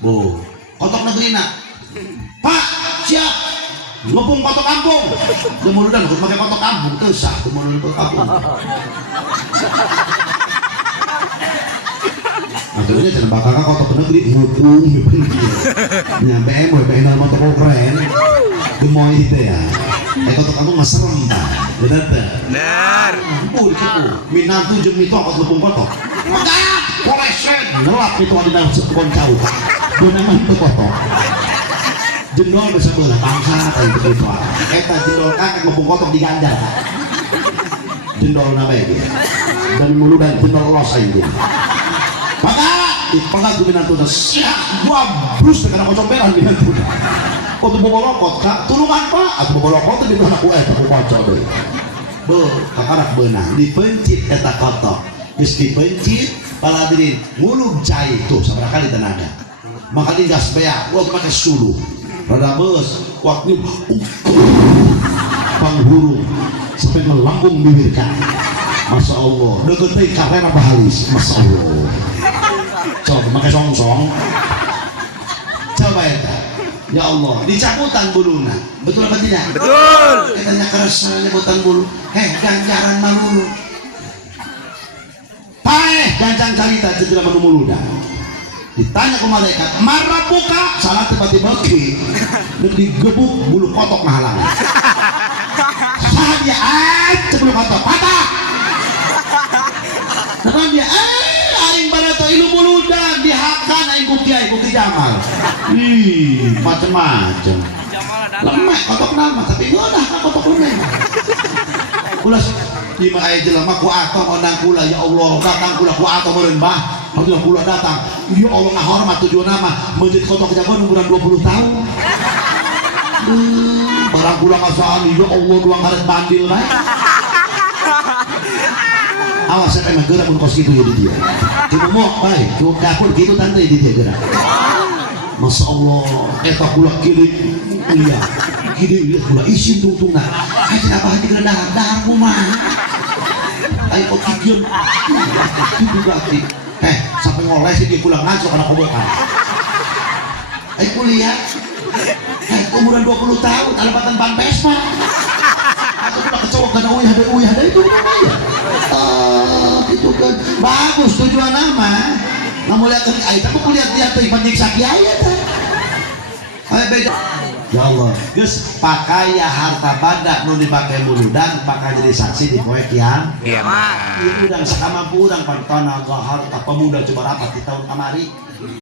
Bu, kotok negeri nak. Pak, siap. Ngepung kotok kampung. Demuludan harus pakai kotok kampung tuh sah. Demuludan kotok kampung. Akhirnya jangan bakal kotok negeri ngepung. Nyampe pengen motor keren. Gemoy itu ya. Kotok kampung mas serem tak. Bener tak? Bener. Bu, minantu jeung mito angkot lepung kotok. Megah, koleset, ngelap itu ada dalam sepon jauh. Bener itu kotok. Jendol bisa belah bangsa kayak begitu. Eta jendol kakek lepung kotok digandal. Jendol namanya dia. Dan mulu dan jendol los aja. Megah, dipegat tuh minantu siap, gua brus dengan kocok merah minantu. Kau tuh bawa rokok, kak, tulungan pak. Aku bawa rokok tuh di mana aku aku kocok deh. Kakarak benang dipencit eta kotok geus dipencit paladirin ngulug cai tuh sabar kali tenaga maka digas beak gua pakai suluh rada beus waktu panghurung sampai melambung bibir kan Masya Allah deket teh karena bahalis Masya Allah coba pakai song-song coba eta ya Allah dicabutan buluna betul apa tidak Betul. katanya keras nyebutan bulu ganjaran malulu paeh gancang carita tidak menumulu dah ditanya ke malaikat marah buka salah tiba-tiba ki dan digebuk bulu kotok mahalang salah dia sebelum kotok patah karena dia aing barato ilu bulu dan dihakan aing kuki jamal macem-macem lemak kotok nama tapi udah kotok lemak kulas lima ayat jelema ku atau ngondang kula ya Allah datang kula ku atau merembah harusnya kula datang ya Allah ngahormat tujuan nama masjid kotok jagoan umuran 20 tahun barang kula kasaan ya Allah doang karet bandil baik awas saya pengen gerak mun kos gitu ya di dia cuma mau baik cuma dapur gitu tante di dia gerak Masya Allah eta kula kiri iya gini lihat pula isi tungtungan aja apa hati kena dahar kumaha ayo kok kikiun itu berarti sampai ngoles dia pulang ngaco karena kobokan ayo kuliah umuran 20 tahun alabatan Bang Pesma atau pula kecowok karena uyah ada itu namanya itu kan bagus tujuan nama namun lihat ayo tapi kulihat tuh ipan nyiksa kiai ya ayo beda ya Allah geus pakai harta banda nu dipakai muludan pakai jadi saksi di poe kiamat Kiamat. ieu udang sakamampu urang pantona harta pemuda coba rapat di tahun kamari